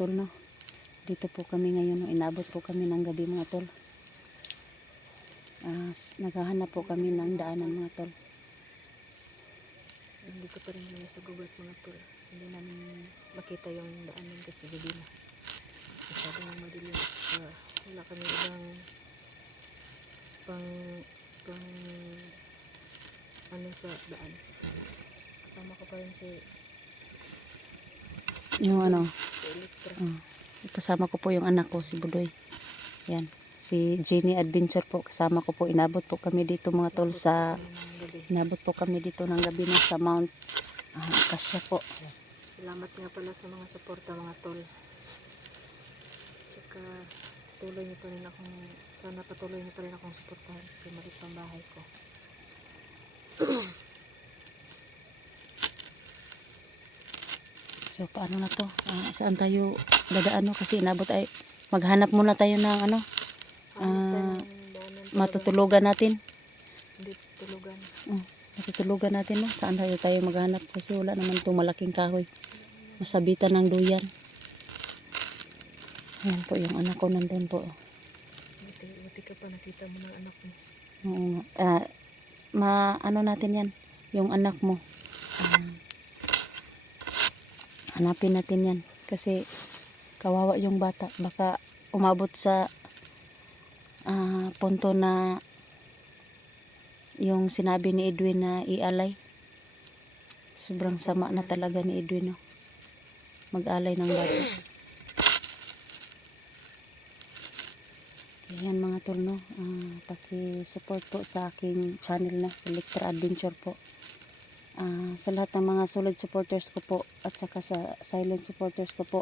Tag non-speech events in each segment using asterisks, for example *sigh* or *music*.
Tol no. Dito po kami ngayon. no. Inabot po kami ng gabi mga tol. Ah, naghahanap po kami ng daanan mga tol. Hindi ko pa rin naman sa gubat mga tol. Hindi namin makita yung daanan kasi gabi na. Masyadong madilim. Uh, wala kami ibang pang pang ano sa daan. Kasama ko pa rin si, Yung ano, ah, kasama ko po yung anak ko si Budoy. Yan. Si Jenny Adventure po. Kasama ko po. Inabot po kami dito mga tol sa. Inabot po kami dito ng gabi na sa Mount ah, Acacia po. Salamat nga pala sa mga suporta mga tol. Tsaka tuloy niyo pa rin akong, sana patuloy niyo pa rin akong suportahan sa maliit pang bahay ko. *clears throat* So paano na to? Ah, saan tayo dadaan no? Kasi inabot ay maghanap muna tayo ng ano, talaga. matutulugan natin. Hindi tulugan. Matutulugan natin no? Saan tayo tayo maghanap? Kasi wala naman itong malaking kahoy. Masabitan ng duyan. Ayan po yung anak ko nandun po. Buti, buti ka pa nakita mo ng anak mo. Oo. Ah, ma ano natin yan? Yung anak mo. Ah, hanapin natin yan. Kasi kawawa yung bata. Baka umabot sa ah, punto na yung sinabi ni Edwin na ialay. Sobrang sama na talaga ni Edwin. No? Mag-alay ng bata. Ayan mga tol no, Ah, paki-support po sa aking channel na Electra Adventure po. Ah, sa lahat ng mga solid supporters ko po at saka sa silent supporters ko po,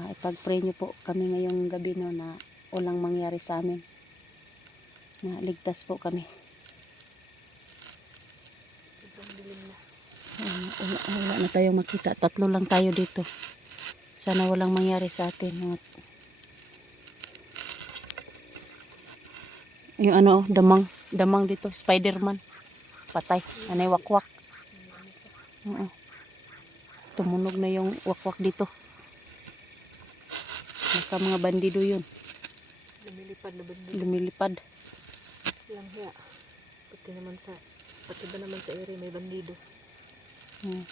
ah, ipag-pray niyo po kami ngayong gabi no na walang mangyari sa amin. Na ligtas po kami. Ah, wala, wala na tayong makita. Tatlo lang tayo dito. Sana walang mangyari sa atin. Yung ano, damang, damang dito, Spider-Man. Patay, anay wakwak. Oo. Tumunog na yung wakwak dito. Baka mga bandido yun, Lumilipad na bandi. lumilipad. Lang hiya. Pati naman sa, pati ba naman sa area may bandido. Hmm.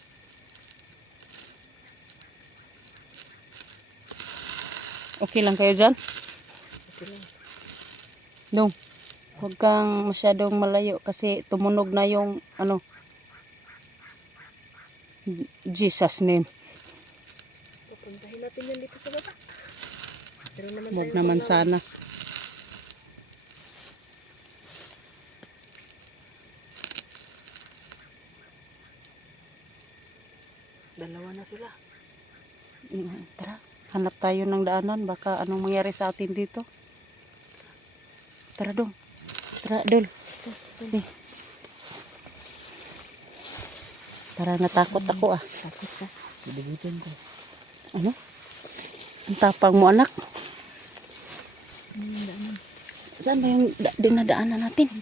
Okay lang kayo dyan? Okay lang. Dong, huwag kang masyadong malayo kasi tumunog na yung ano Jesus name. Pupuntahin natin yan dito sa baba. Pero naman Huwag naman sana. Dalawa na sila. Mm, Tara, hanap tayo ng daanan. Baka anong mangyari sa atin dito. Tara dong. Tara dol. Eh. Tara natakot ako ah. Takot ka. Bibigitin ko. Ano? Ang tapang mo anak. Saan ba yung da- dinadaanan natin?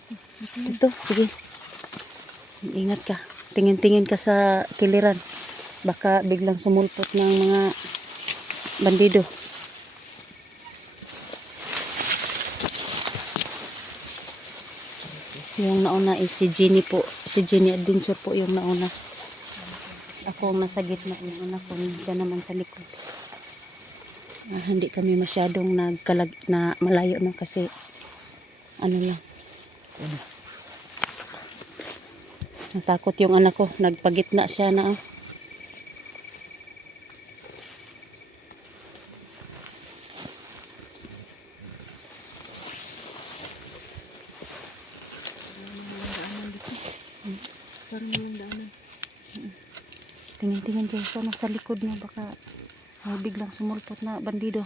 Dito, sige. Ingat ka. Tingin-tingin ka sa kiliran. Baka biglang sumulpot ng mga bandido. Yung nauna is si Jenny po. Si Jenny Adventure po yung nauna. Ako ang nasa gitna. Yung anak ko dyan naman sa likod. Ah, hindi kami masyadong nagkalag na malayo no kasi ano lang natakot yung anak ko nagpagitna siya na oh. Daanan dito. Parang yung daanan. Tingin-tingin kayo sa, ano, sa likod niya baka ah, biglang sumulpot na bandido.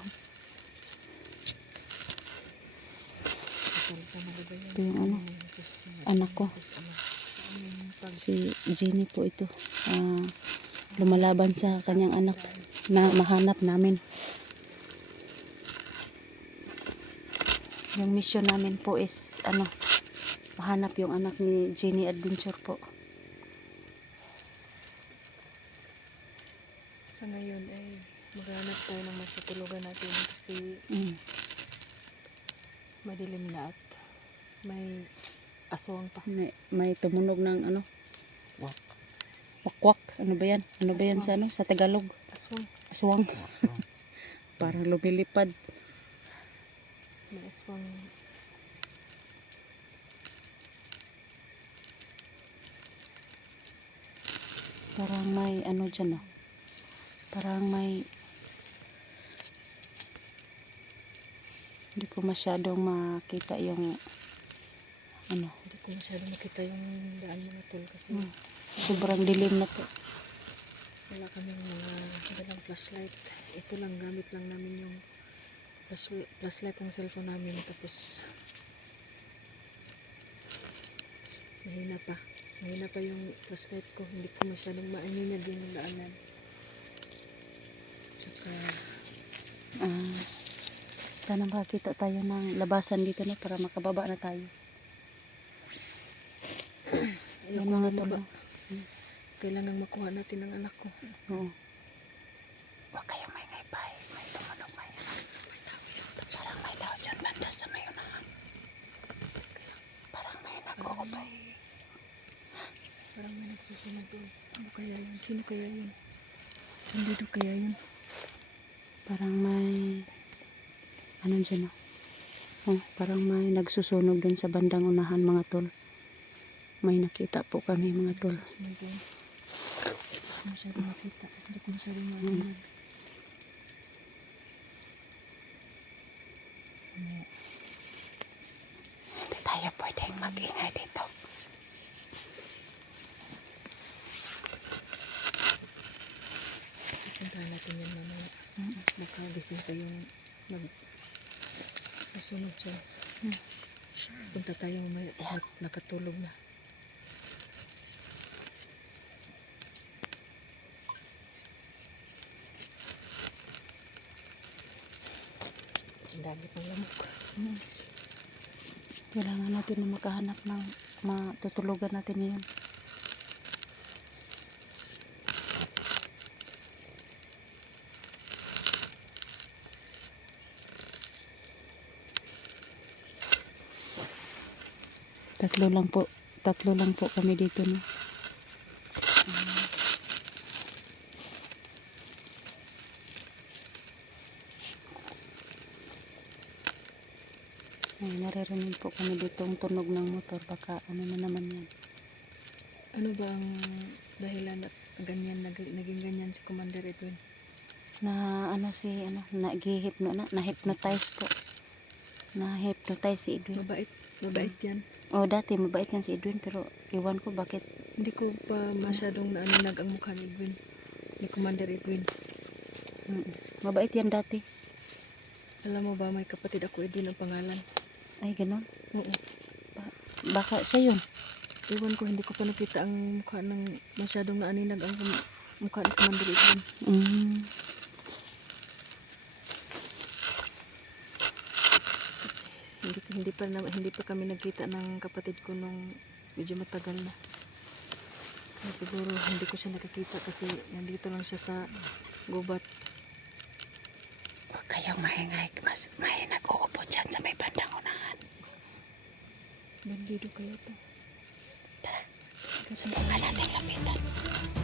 Ito yung ano, anak ko. Si Jenny po ito Ah, lumalaban sa kanyang anak na mahanap namin yung mission namin po is ano mahanap yung anak ni Jenny Adventure po sa ngayon ay marami sa tulugan natin kasi Mm. madilim na at may aswang pa. May, may tumunog ng ano? Wak. Wakwak. Ano ba yan? Ano ba yan sa ano? Sa Tagalog? Aswang. Aswang. *laughs* Parang lumilipad. May aswang. Parang may ano dyan oh. Parang may ko masyadong makita yung ano, Hindi ko masyado makita yung daan mga tol kasi Hmm. sobrang dilim na po. wala kaming mga dalang flashlight. Ito lang, gamit lang namin yung flash- flashlight ng cellphone namin. Tapos, mahina pa. Mahina pa yung flashlight ko. Hindi ko masyadong maaninag yung daanan. Tsaka, Ah, sana makakita tayo ng labasan dito na para makababa na tayo. *clears throat* Yan mga na tol. maba. Kailangan makuha natin ang anak ko. Oo. Huwag kayong may ngay pa eh. May tumunog may Parang may lao dyan banda sa may unahan. Parang may nag-uupay. Parang may nagsusunod doon. Ano kaya yun? Sino kaya yun? Hindi do kaya yun? Parang may ano dyan oh. Oh, parang may nagsusunog dun sa bandang unahan mga tol. May nakita po kami mga tol. Sunod doon. Hindi ko masyado makita. Hindi masyado tayo pwedeng mag-ingay dito. Pupuntahan natin yan mamaya. Baka gising pa yung nag susunod siya. Hmm. Punta tayo mamaya pag nakatulog na. Ang dami pang lamok. Mm. Kailangan natin na makahanap ng matutulugan natin ngayon. Tatlo lang po, tatlo lang po kami dito no. Ay, naririnig po kami ditong tunog ng motor. Baka ano na naman yan. Ano ba ang dahilan at ganyan, nag, naging ganyan si Commander Edwin? Na ano si, ano, nag-hypno na, na-hypnotize po. Na-hypnotize si Edwin. Mabait, mabait yan. Oh, dati mabait yan si Edwin pero iwan ko bakit. Hindi ko pa masyadong naaninag ang mukha ni Edwin. Ni Commander Edwin. Mm, mabait yan dati. Alam mo ba, may kapatid ako Edwin ang pangalan. Ay, ganun. Oo. Baka siya yun. Iwan ko, hindi ko pa nakita ang mukha ng masyadong naaninag ang mukha ni Commander Edwin. Mm, Hindi, pa na, hindi pa kami nagkita ng kapatid ko nung medyo matagal na. Kaya siguro hindi ko siya nakikita kasi nandito lang siya sa gubat. huwag kayong maingay. Mas, may nag-uupo dyan sa may bandang unahan. Bandido kaya to. Subukan natin lapitan.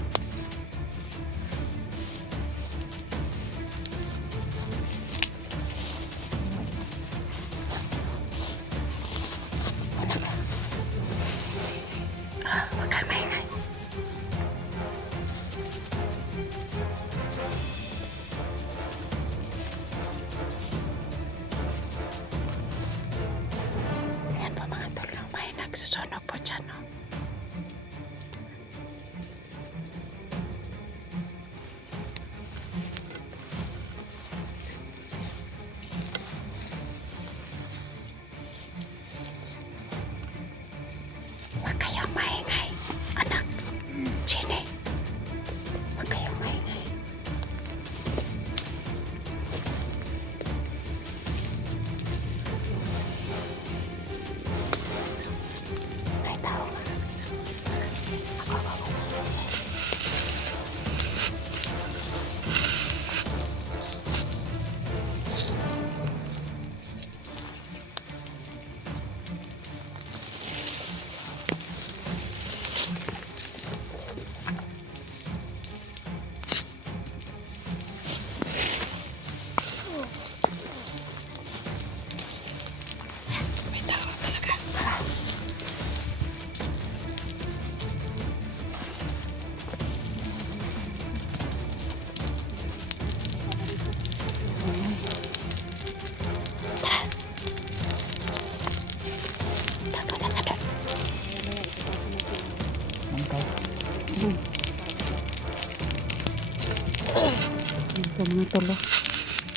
tulo.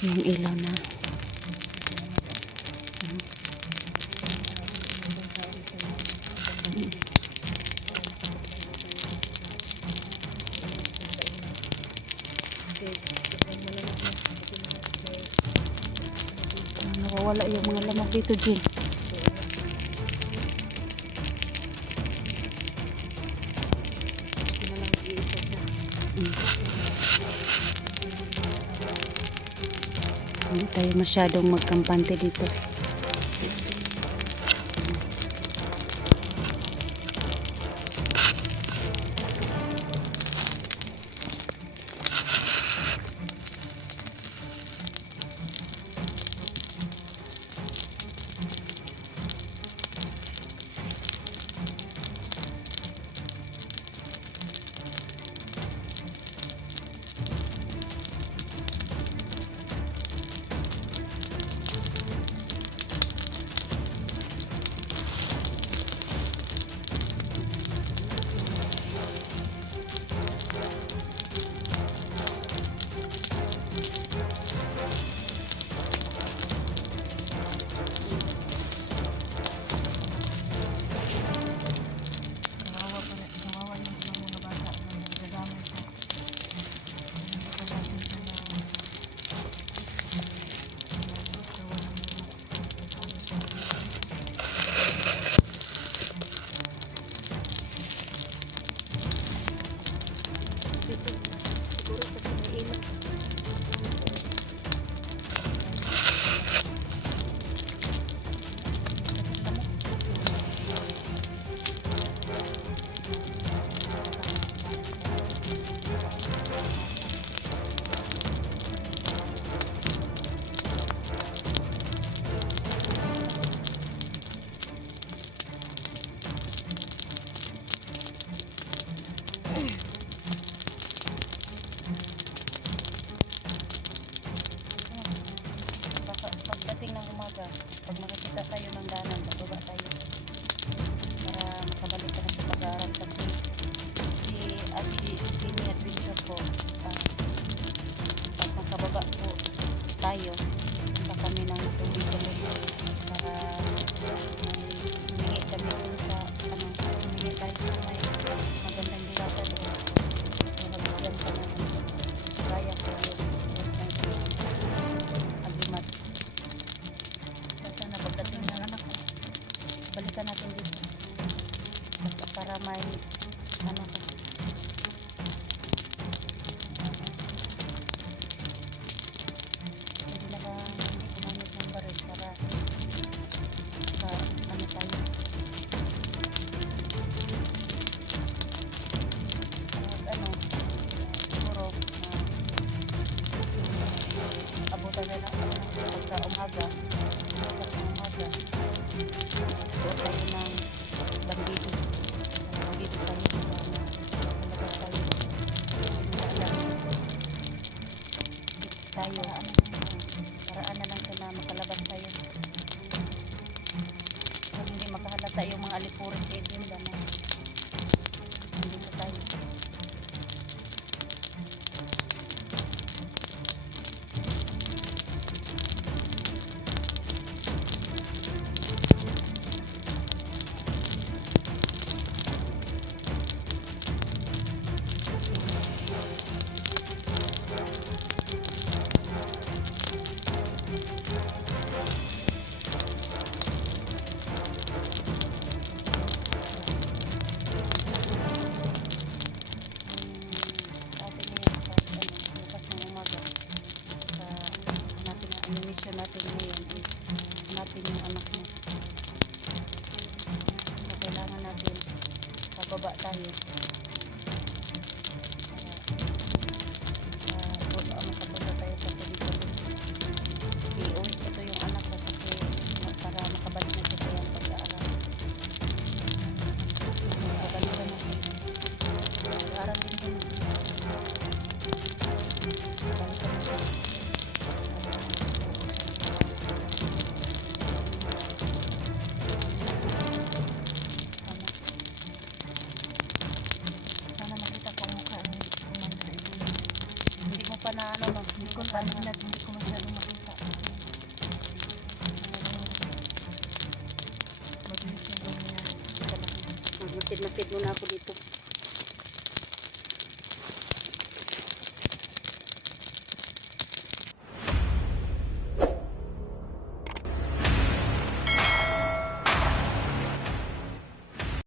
Yung ilaw na. Nawawala yung mga lamok dito Jill masyadong magkampante dito. 买。Tak?